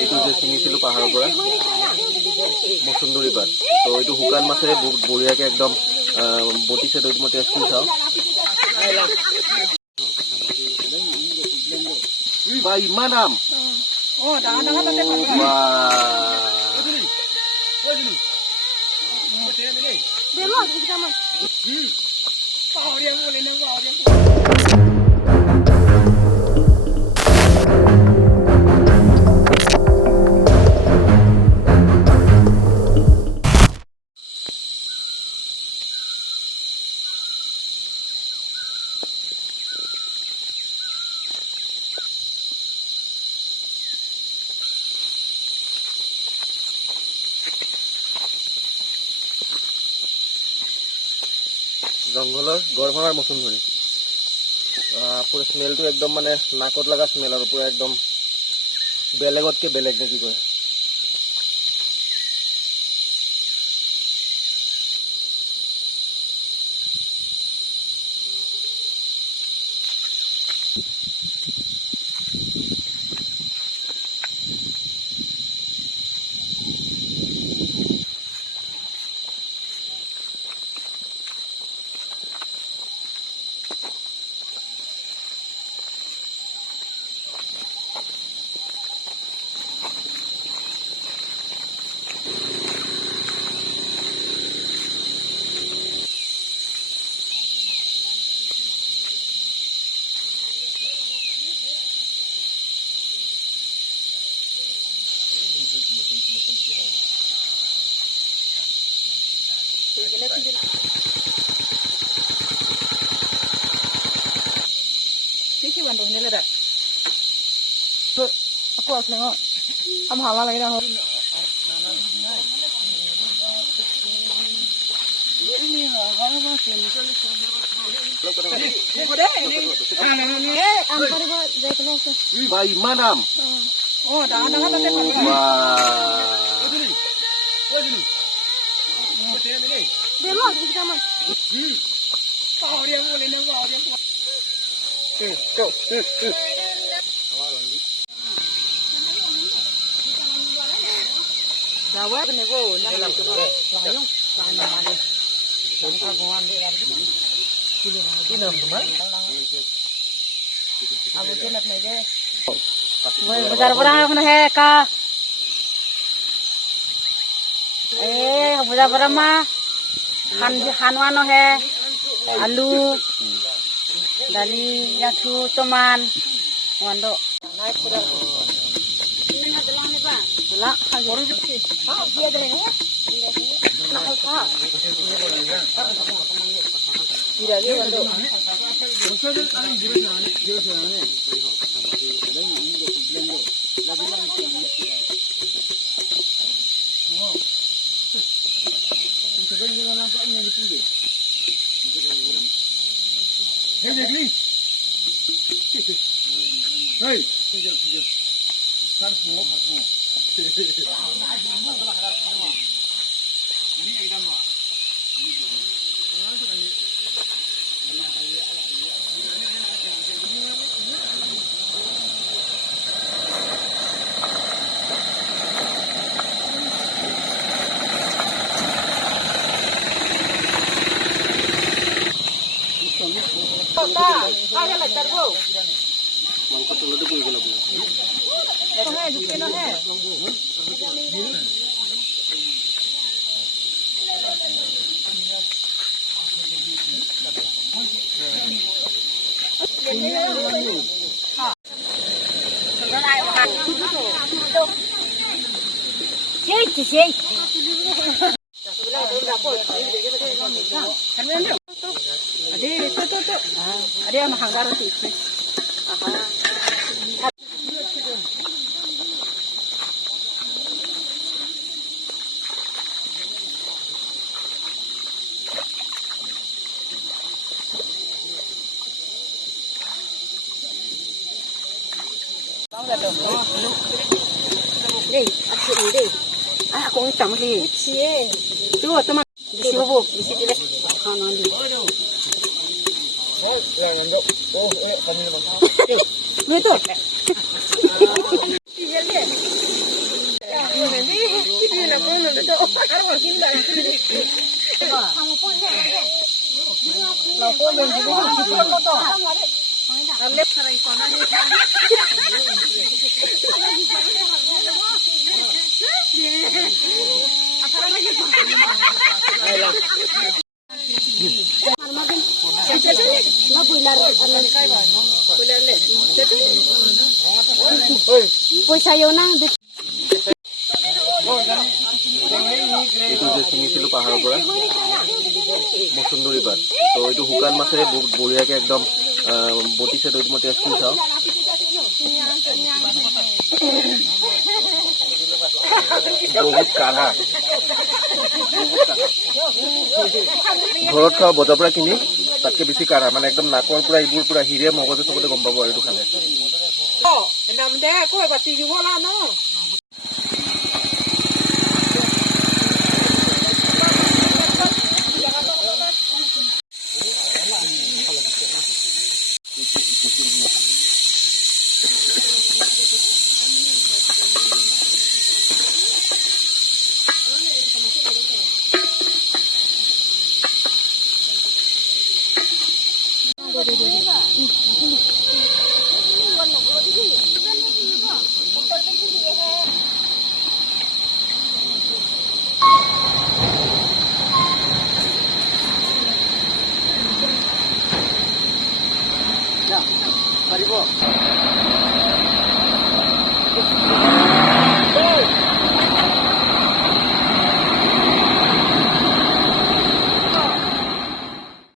এইটো যে ছিঙিছিলো পাহাৰৰ পৰা মচুন্দৰী পাত তো এইটো শুকান মাছেৰে বহুত বঢ়িয়াকে একদম বটিছে তো মই টেষ্ট কৰি চাওঁ বা ইমান আম জংঘলৰ গড় ভাঙাৰ মচুন্দৰী পুৰা স্মেলটো একদম মানে নাকত লগা স্মেল আৰু পুৰা একদম বেলেগতকৈ বেলেগ নে কি কয় Cái bản đồ này là đẹp. Aku harus nengok. Am hama lagi dah. Ba iman am. Oh, dah tadi. Demo kita mah. Kau dia boleh nampak dia. Go. Dawa ni bo, nak lalu tu. Layung, sana ada. Sampai kawan dia ada. Ini nama mana? Abu tu nak naik. Bazar berapa mana hai ka? Bazar berapa mah? Hanwano hai, alu. Dali jatuh teman, wando. Naik kuda. Ini ada lang ni ba? Wala, baru je. Dia ada ni. Nak apa? Tidak dia wando. Hey, Jackie. Hey. Kan semua pasang. Ini ikan apa? Ada lah terbo. Mangkok tu ladu pun kalau. Hai, duke no hai. Cik. Ada yang mahanggar tu. Đây, asyik ni. Aku ni tak mesti. Tu teman. Di sini bu, di sini deh. Kanan ni. Oh, jangan jauh. Oh, kami ni bang. Ni tu. পয়সা ইও না এইটো যে ছিঙিছিলো পাহাৰৰ পৰা মচুন্দৰী পাত তো এইটো শুকান মাছেৰে বহুত বঢ়িয়াকে একদম বটিছে তো মই টেষ্ট কৰি চাওঁ বহুত কাঢ়া ঘৰত খোৱা বজাৰ পৰা কিনি তাতকে বেছি কাঢ়া মানে একদম নাকৰ পৰা এইবোৰ পুৰা হিৰে মগজে চবতে গম পাব আৰু এইটো খালে Nằm đe coi bà tì vô la nó. পাৰিব